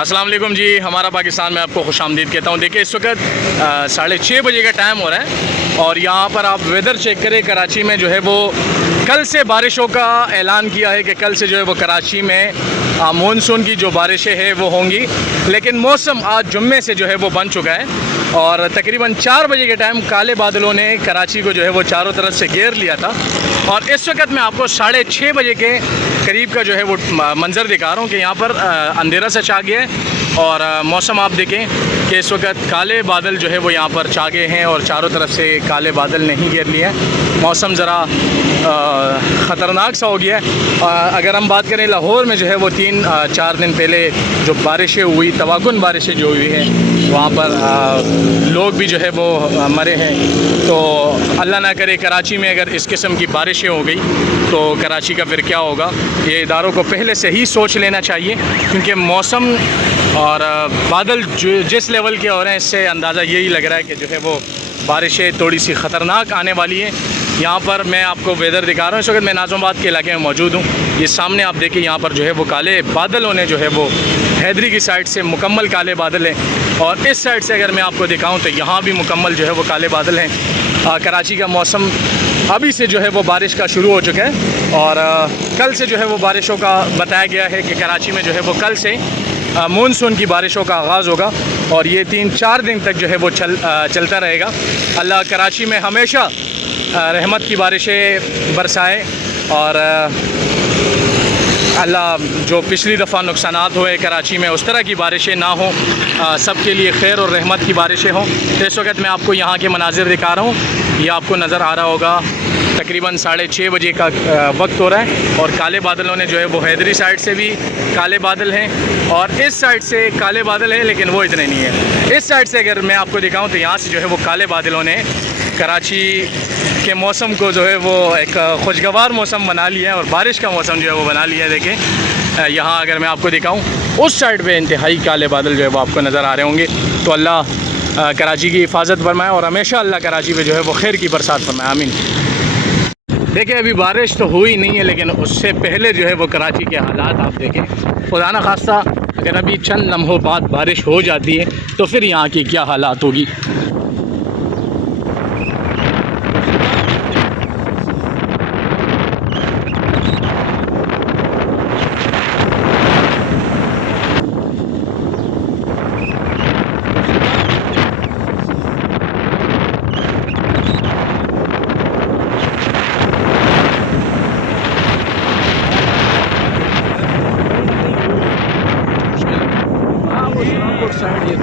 अस्सलाम वालेकुम जी, हमारा पाकिस्तान में आपको खुशामदीद कहता हूँ। देखिए इस वक्त 6:30 बजे का टाइम हो रहा है और यहाँ पर आप वेदर चेक करें। कराची में जो है वो कल से बारिशों का ऐलान किया है कि कल से जो है वो कराची में मानसून की जो बारिशें हैं वो होंगी, लेकिन मौसम आज जुम्मे से जो है वो बन चुका है और तकरीबन 4 बजे के टाइम काले बादलों ने कराची को जो है वो चारों तरफ से घेर लिया था। और इस वक्त मैं आपको 6:30 बजे के करीब का जो है वो मंज़र दिखा रहा हूँ कि यहाँ पर अंधेरा सा छा गया है और मौसम आप देखें कि इस वक्त काले बादल जो है वो यहाँ पर छा गए हैं और चारों तरफ से काले बादल नहीं घेर लिए हैं। मौसम ज़रा ख़तरनाक सा हो गया है। अगर हम बात करें लाहौर में जो है वो 3-4 दिन पहले जो बारिशें हुई, तवाकुन बारिशें जो हुई हैं, वहाँ पर लोग भी जो है वो मरे हैं। तो अल्लाह ना करे कराची में अगर इस किस्म की बारिशें हो गई तो कराची का फिर क्या होगा। ये इदारों को पहले से ही सोच लेना चाहिए, क्योंकि मौसम और बादल जिस लेवल के हो रहे हैं इससे अंदाज़ा यही लग रहा है कि जो है वो बारिशें थोड़ी सी ख़तरनाक आने वाली हैं। यहाँ पर मैं आपको वेदर दिखा रहा हूँ। इस वक्त मैं नाज़िमाबाद के इलाके में मौजूद हूँ। ये सामने आप देखिए, यहाँ पर जो है वो काले बादलों ने जो है वो हैदरी की साइड से मुकम्मल काले बादल हैं और इस साइड से अगर मैं आपको दिखाऊँ तो यहाँ भी मुकम्मल जो है वो काले बादल हैं। कराची का मौसम अभी से जो है वो बारिश का शुरू हो चुका है और कल से जो है वो बारिशों का बताया गया है कि कराची में जो है वो कल से मानसून की बारिशों का आगाज़ होगा और ये 3-4 दिन तक जो है वो चलता रहेगा। अल्लाह कराची में हमेशा रहमत की बारिशें बरसाए और अल्लाह जो पिछली दफ़ा नुकसानात हुए कराची में उस तरह की बारिशें ना हों, सबके लिए खैर और रहमत की बारिशें हों। तो इस वक्त मैं आपको यहाँ के मनाजिर दिखा रहा हूँ। ये आपको नज़र आ रहा होगा, तकरीबन 6:30 बजे का वक्त हो रहा है और काले बादलों ने जो है वो हैदरी साइड से भी काले बादल हैं और इस साइड से काले बादल हैं, लेकिन वो इतने नहीं है। इस साइड से अगर मैं आपको दिखाऊं तो यहाँ से जो है वो काले बादलों ने कराची के मौसम को जो है वो एक खुशगवार मौसम बना लिया है और बारिश का मौसम जो है वो बना लिया है। देखें यहाँ अगर मैं आपको दिखाऊँ उस साइड पर इंतहाई काले बादल जो है वो आपको नज़र आ रहे होंगे। तो अल्लाह कराची की हिफाजत फरमाए और हमेशा अल्लाह कराची पे जो है वो खैर की बरसात फरमाए, आमीन। देखिए अभी बारिश तो हुई नहीं है, लेकिन उससे पहले जो है वो कराची के हालात आप देखें। खुदा न खास्ता अगर अभी चंद लम्हों बाद बारिश हो जाती है तो फिर यहाँ की क्या हालात होगी। साइड ये